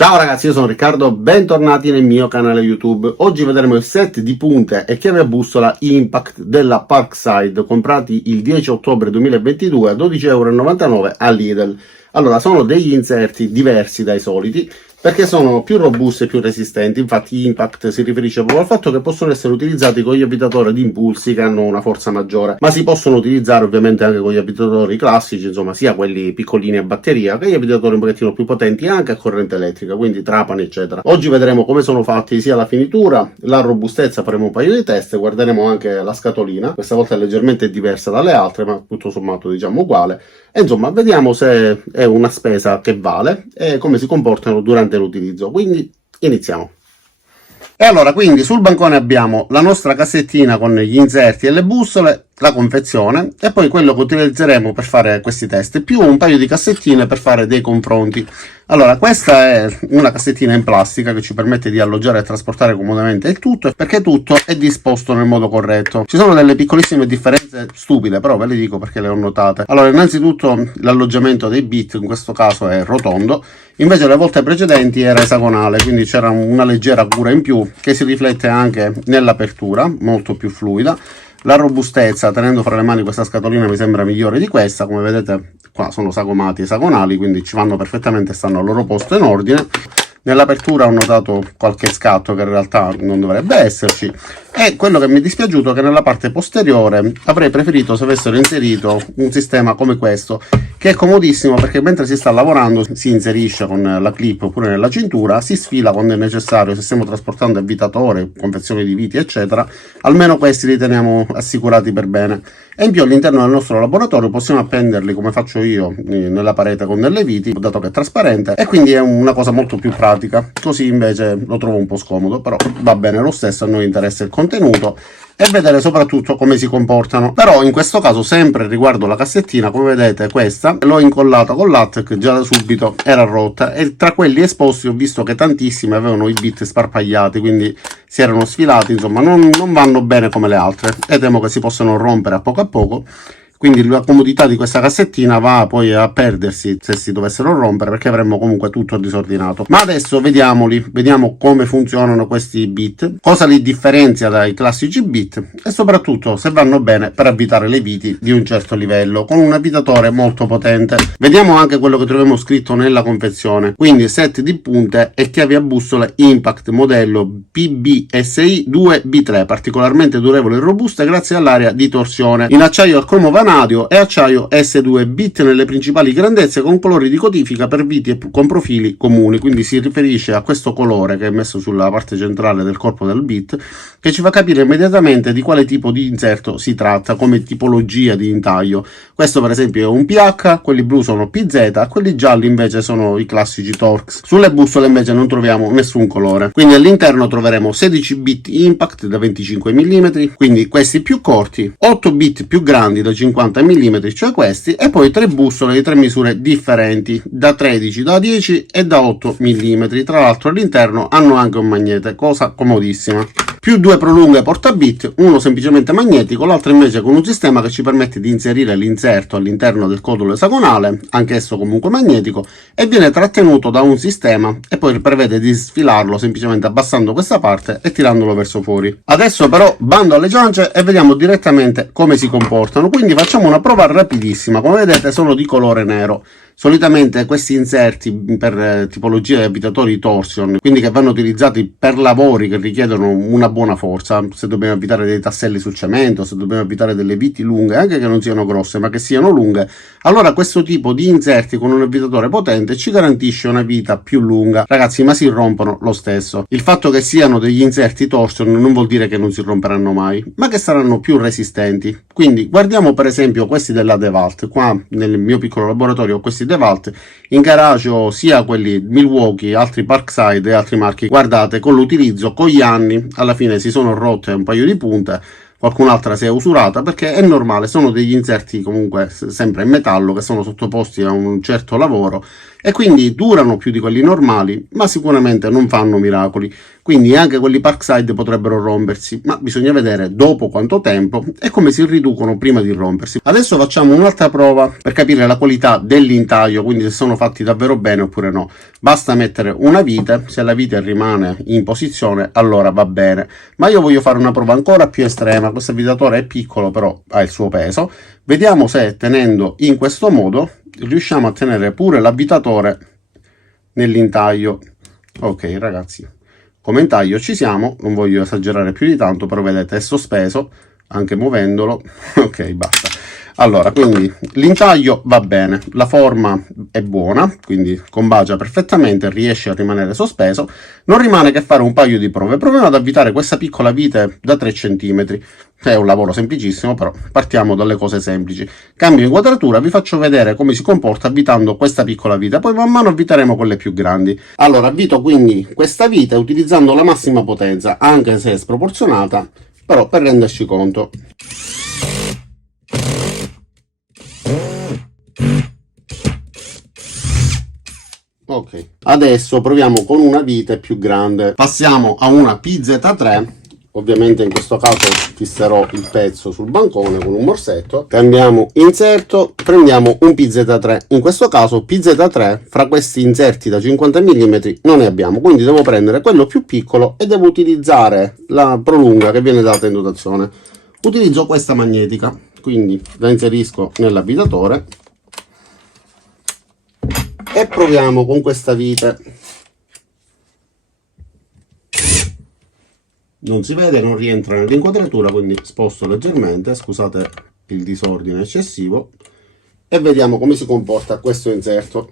Ciao ragazzi, io sono Riccardo, bentornati nel mio canale YouTube. Oggi vedremo il set di punte e chiave a bussola Impact della Parkside, comprati il 10 ottobre 2022 a 12,99 € a Lidl. Allora, sono degli inserti diversi dai soliti, perché sono più robusti e più resistenti. Infatti Impact si riferisce proprio al fatto che possono essere utilizzati con gli abitatori di impulsi che hanno una forza maggiore, ma si possono utilizzare ovviamente anche con gli abitatori classici, insomma sia quelli piccolini a batteria che gli abitatori un pochettino più potenti anche a corrente elettrica, quindi trapani eccetera. Oggi vedremo come sono fatti sia la finitura, la robustezza, faremo un paio di test, guarderemo anche la scatolina, questa volta è leggermente diversa dalle altre ma tutto sommato diciamo uguale, e insomma vediamo se è una spesa che vale e come si comportano durante l'utilizzo. Quindi iniziamo. E allora, quindi sul bancone abbiamo la nostra cassettina con gli inserti e le bussole, la confezione e poi quello che utilizzeremo per fare questi test, più un paio di cassettine per fare dei confronti. Allora, questa è una cassettina in plastica che ci permette di alloggiare e trasportare comodamente il tutto, perché tutto è disposto nel modo corretto. Ci sono delle piccolissime differenze stupide, però ve le dico perché le ho notate. Allora, innanzitutto l'alloggiamento dei bit in questo caso è rotondo, invece le volte precedenti era esagonale, quindi c'era una leggera cura in più che si riflette anche nell'apertura, molto più fluida. La robustezza, tenendo fra le mani questa scatolina, mi sembra migliore di questa. Come vedete qua sono sagomati esagonali, quindi ci vanno perfettamente, stanno al loro posto in ordine. Nell'apertura ho notato qualche scatto che in realtà non dovrebbe esserci, e quello che mi è dispiaciuto è che nella parte posteriore avrei preferito se avessero inserito un sistema come questo, che è comodissimo perché mentre si sta lavorando si inserisce con la clip oppure nella cintura, si sfila quando è necessario. Se stiamo trasportando avvitatore, confezioni di viti eccetera, almeno questi li teniamo assicurati per bene. E in più all'interno del nostro laboratorio possiamo appenderli, come faccio io, nella parete con delle viti, dato che è trasparente, e quindi è una cosa molto più pratica. Così invece lo trovo un po' scomodo, però va bene lo stesso, a noi interessa il contenuto e vedere soprattutto come si comportano. Però in questo caso, sempre riguardo la cassettina, come vedete questa l'ho incollata con latex, già da subito era rotta, e tra quelli esposti ho visto che tantissimi avevano i bit sparpagliati, quindi si erano sfilati, insomma non vanno bene come le altre e temo che si possano rompere a poco. Quindi la comodità di questa cassettina va poi a perdersi se si dovessero rompere, perché avremmo comunque tutto disordinato. Ma adesso vediamo come funzionano questi bit, cosa li differenzia dai classici bit e soprattutto se vanno bene per avvitare le viti di un certo livello con un avvitatore molto potente. Vediamo anche quello che troviamo scritto nella confezione. Quindi set di punte e chiavi a bussole Impact modello PBSI 2B3, particolarmente durevole e robuste grazie all'area di torsione, in acciaio al cromo vanadio e acciaio S2, bit nelle principali grandezze con colori di codifica per viti con profili comuni. Quindi si riferisce a questo colore che è messo sulla parte centrale del corpo del bit, che ci fa capire immediatamente di quale tipo di inserto si tratta come tipologia di intaglio. Questo per esempio è un PH, quelli blu sono PZ, quelli gialli invece sono i classici Torx. Sulle bussole invece non troviamo nessun colore. Quindi all'interno troveremo 16 bit Impact da 25 mm, quindi questi più corti, 8 bit più grandi da 50 mm, cioè questi, e poi 3 bussole di 3 misure differenti, da 13, da 10 e da 8 mm. Tra l'altro all'interno hanno anche un magnete, cosa comodissima. Più 2 prolunghe portabit, uno semplicemente magnetico, l'altro invece con un sistema che ci permette di inserire l'inserto all'interno del codolo esagonale, anch'esso comunque magnetico, e viene trattenuto da un sistema e poi prevede di sfilarlo semplicemente abbassando questa parte e tirandolo verso fuori. Adesso però bando alle ciance e vediamo direttamente come si comportano. Quindi facciamo una prova rapidissima. Come vedete sono di colore nero. Solitamente questi inserti per tipologia di abitatori torsion, quindi che vanno utilizzati per lavori che richiedono una buona forza, se dobbiamo avvitare dei tasselli sul cemento, se dobbiamo avvitare delle viti lunghe, anche che non siano grosse ma che siano lunghe, allora questo tipo di inserti con un avvitatore potente ci garantisce una vita più lunga. Ragazzi, ma si rompono lo stesso. Il fatto che siano degli inserti torsion non vuol dire che non si romperanno mai, ma che saranno più resistenti. Quindi guardiamo per esempio questi della DeWalt. Qua nel mio piccolo laboratorio ho questi DeWalt, in garage ho sia quelli Milwaukee, altri Parkside e altri marchi. Guardate, con l'utilizzo, con gli anni, alla fine si sono rotte un paio di punte, qualcun'altra si è usurata, perché è normale, sono degli inserti comunque sempre in metallo che sono sottoposti a un certo lavoro e quindi durano più di quelli normali, ma sicuramente non fanno miracoli. Quindi anche quelli Parkside potrebbero rompersi, ma bisogna vedere dopo quanto tempo e come si riducono prima di rompersi. Adesso facciamo un'altra prova per capire la qualità dell'intaglio, quindi se sono fatti davvero bene oppure no. Basta mettere una vite, se la vite rimane in posizione allora va bene, ma io voglio fare una prova ancora più estrema. Questo avvitatore è piccolo però ha il suo peso. Vediamo se tenendo in questo modo riusciamo a tenere pure l'avvitatore nell'intaglio. Ok ragazzi, come intaglio ci siamo, non voglio esagerare più di tanto, però vedete è sospeso anche muovendolo. Ok, basta. Allora, quindi l'intaglio va bene, la forma è buona, quindi combacia perfettamente, riesce a rimanere sospeso. Non rimane che fare un paio di prove. Proviamo ad avvitare questa piccola vite da 3 cm. È un lavoro semplicissimo, però partiamo dalle cose semplici. Cambio inquadratura, vi faccio vedere come si comporta avvitando questa piccola vite, poi man mano avviteremo quelle più grandi. Allora, avvito quindi questa vite utilizzando la massima potenza, anche se è sproporzionata, però per renderci conto. Ok, adesso proviamo con una vite più grande. Passiamo a una PZ3. Ovviamente in questo caso fisserò il pezzo sul bancone con un morsetto. Cambiamo inserto, prendiamo un PZ3. In questo caso PZ3, fra questi inserti da 50 mm non ne abbiamo, quindi devo prendere quello più piccolo e devo utilizzare la prolunga che viene data in dotazione. Utilizzo questa magnetica, quindi la inserisco nell'avvitatore e proviamo con questa vite. Non si vede, non rientra nell'inquadratura, quindi sposto leggermente, scusate il disordine eccessivo, e vediamo come si comporta questo inserto.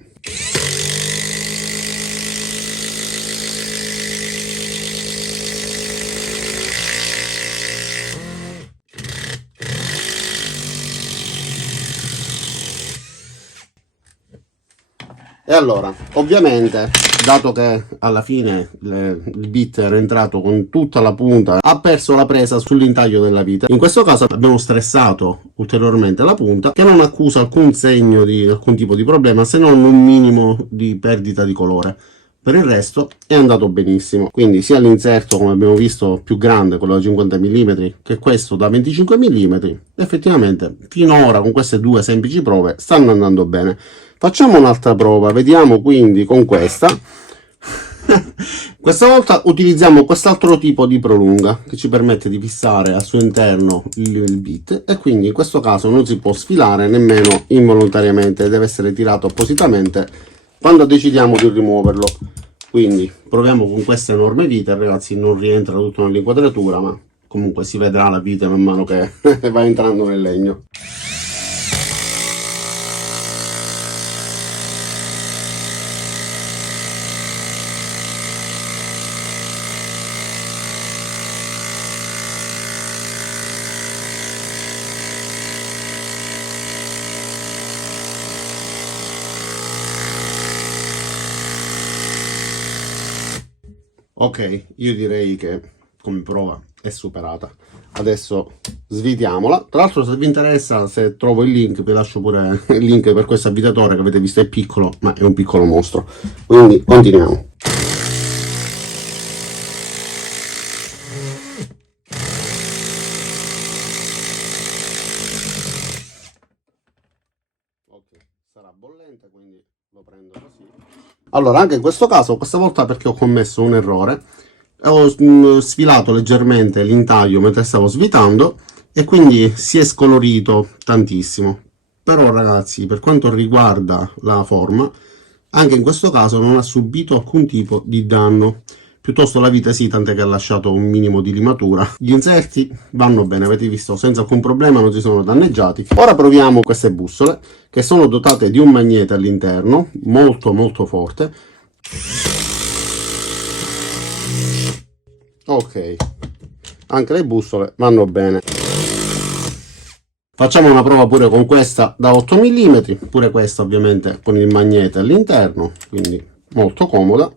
E allora, ovviamente, dato che alla fine il bit era entrato con tutta la punta, ha perso la presa sull'intaglio della vite. In questo caso abbiamo stressato ulteriormente la punta, che non accusa alcun segno di alcun tipo di problema, se non un minimo di perdita di colore. Per il resto è andato benissimo, quindi sia l'inserto, come abbiamo visto, più grande, quello da 50 mm, che questo da 25 mm, effettivamente finora con queste due semplici prove stanno andando bene. Facciamo un'altra prova, vediamo quindi con questa. Questa volta utilizziamo quest'altro tipo di prolunga che ci permette di fissare al suo interno il bit, e quindi in questo caso non si può sfilare nemmeno involontariamente, deve essere tirato appositamente quando decidiamo di rimuoverlo. Quindi proviamo con questa enorme vite, ragazzi, non rientra tutto nell'inquadratura, ma comunque si vedrà la vite man mano che va entrando nel legno. Ok, io direi che come prova è superata. Adesso svitiamola. Tra l'altro, se vi interessa, se trovo il link, vi lascio pure il link per questo avvitatore che avete visto è piccolo, ma è un piccolo mostro. Quindi continuiamo. Ok, sarà bollente, quindi lo prendo così. Allora, anche in questo caso, questa volta perché ho commesso un errore, ho sfilato leggermente l'intaglio mentre stavo svitando e quindi si è scolorito tantissimo. Però ragazzi, per quanto riguarda la forma, anche in questo caso non ha subito alcun tipo di danno. Piuttosto la vite sì, tant'è che ha lasciato un minimo di limatura. Gli inserti vanno bene, avete visto, senza alcun problema, non si sono danneggiati. Ora proviamo queste bussole, che sono dotate di un magnete all'interno, molto molto forte. Ok, anche le bussole vanno bene. Facciamo una prova pure con questa da 8 mm, pure questa ovviamente con il magnete all'interno, quindi molto comoda.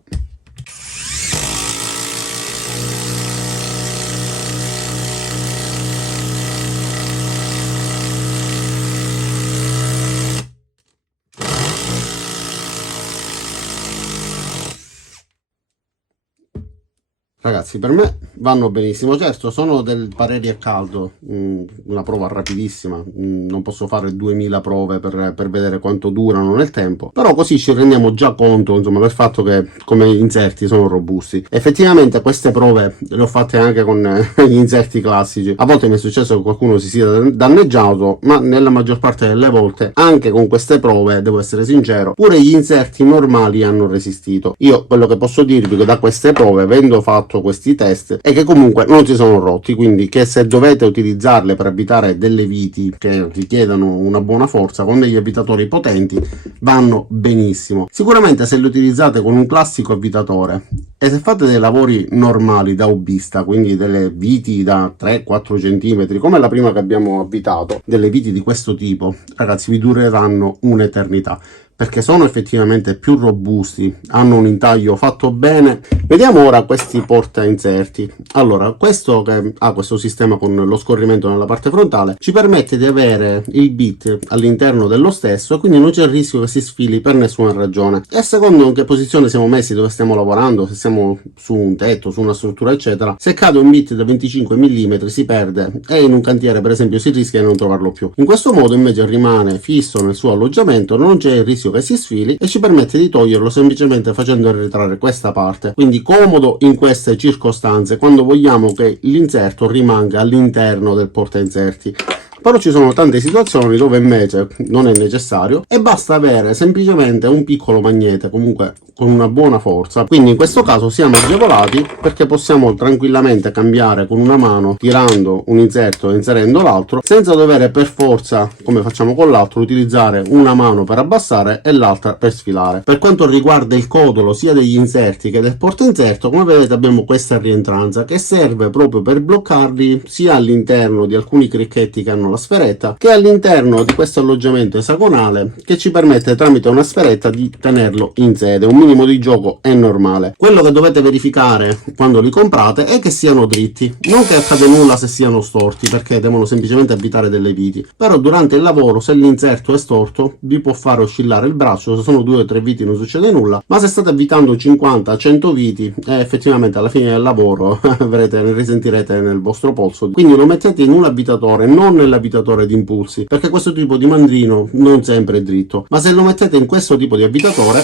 Ragazzi, per me vanno benissimo. Certo, sono del parere a caldo, una prova rapidissima, non posso fare 2000 prove per vedere quanto durano nel tempo, però così ci rendiamo già conto, insomma, del fatto che come inserti sono robusti. Effettivamente queste prove le ho fatte anche con gli inserti classici. A volte mi è successo che qualcuno si sia danneggiato, ma nella maggior parte delle volte, anche con queste prove, devo essere sincero, pure gli inserti normali hanno resistito. Io quello che posso dirvi che da queste prove, avendo fatto questi test, è che comunque non si sono rotti, quindi che se dovete utilizzarle per avvitare delle viti che richiedono una buona forza con degli avvitatori potenti, vanno benissimo. Sicuramente se le utilizzate con un classico avvitatore e se fate dei lavori normali da hobbista, quindi delle viti da 3-4 cm come la prima che abbiamo avvitato, delle viti di questo tipo, ragazzi, vi dureranno un'eternità, perché sono effettivamente più robusti, hanno un intaglio fatto bene. Vediamo ora questi porta inserti. Allora, questo che ha questo sistema con lo scorrimento nella parte frontale ci permette di avere il bit all'interno dello stesso e quindi non c'è il rischio che si sfili per nessuna ragione. E a secondo in che posizione siamo messi, dove stiamo lavorando, se siamo su un tetto, su una struttura eccetera, se cade un bit da 25 mm si perde e in un cantiere per esempio si rischia di non trovarlo più. In questo modo invece rimane fisso nel suo alloggiamento, non c'è il rischio che si sfili e ci permette di toglierlo semplicemente facendo arretrare questa parte, quindi comodo in queste circostanze quando vogliamo che l'inserto rimanga all'interno del porta inserti. Però ci sono tante situazioni dove invece non è necessario e basta avere semplicemente un piccolo magnete, comunque con una buona forza. Quindi in questo caso siamo agevolati perché possiamo tranquillamente cambiare con una mano tirando un inserto e inserendo l'altro, senza dover per forza, come facciamo con l'altro, utilizzare una mano per abbassare e l'altra per sfilare. Per quanto riguarda il codolo sia degli inserti che del porta inserto, come vedete abbiamo questa rientranza che serve proprio per bloccarli sia all'interno di alcuni cricchetti che hanno la sferetta che all'interno di questo alloggiamento esagonale, che ci permette tramite una sferetta di tenerlo in sede. Un minimo di gioco è normale. Quello che dovete verificare quando li comprate è che siano dritti, non che accade nulla se siano storti, perché devono semplicemente avvitare delle viti. Però durante il lavoro, se l'inserto è storto, vi può fare oscillare il braccio. Se sono 2 o 3 viti non succede nulla, ma se state avvitando 50-100 viti, effettivamente alla fine del lavoro ne risentirete nel vostro polso. Quindi lo mettete in un avvitatore, non nell'avvitatore di impulsi, perché questo tipo di mandrino non sempre è dritto, ma se lo mettete in questo tipo di avvitatore,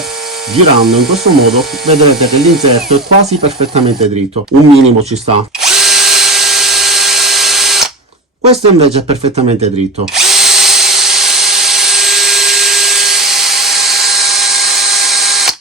girando in questo modo, vedrete che l'inserto è quasi perfettamente dritto. Un minimo ci sta. Questo invece è perfettamente dritto.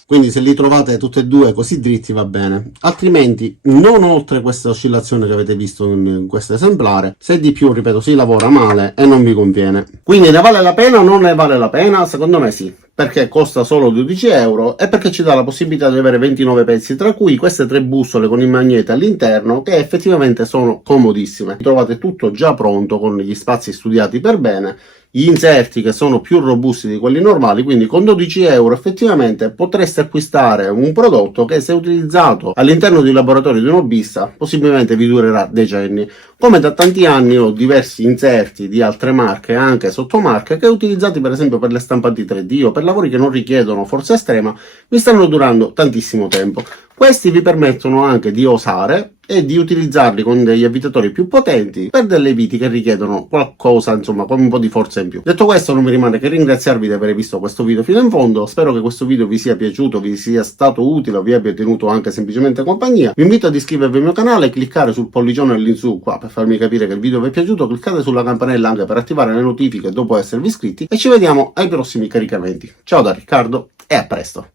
Quindi se li trovate tutti e due così dritti va bene, altrimenti non oltre questa oscillazione che avete visto in questo esemplare. Se di più, ripeto, si lavora male e non vi conviene. Quindi ne vale la pena o non ne vale la pena? Secondo me sì, perché costa solo 12 euro e perché ci dà la possibilità di avere 29 pezzi, tra cui queste 3 bussole con il magnete all'interno, che effettivamente sono comodissime. Trovate tutto già pronto con gli spazi studiati per bene, gli inserti che sono più robusti di quelli normali, quindi con 12 euro effettivamente potreste acquistare un prodotto che, se utilizzato all'interno di un laboratorio di un hobbista, possibilmente vi durerà decenni. Come da tanti anni ho diversi inserti di altre marche, anche sottomarche, che utilizzati per esempio per le stampanti 3D o per lavori che non richiedono forza estrema, mi stanno durando tantissimo tempo. Questi vi permettono anche di osare e di utilizzarli con degli avvitatori più potenti per delle viti che richiedono qualcosa, insomma, con un po' di forza in più. Detto questo, non mi rimane che ringraziarvi di aver visto questo video fino in fondo. Spero che questo video vi sia piaciuto, vi sia stato utile o vi abbia tenuto anche semplicemente compagnia. Vi invito ad iscrivervi al mio canale, cliccare sul pollicione all'insù qua per farmi capire che il video vi è piaciuto, cliccate sulla campanella anche per attivare le notifiche dopo esservi iscritti e ci vediamo ai prossimi caricamenti. Ciao da Riccardo e a presto!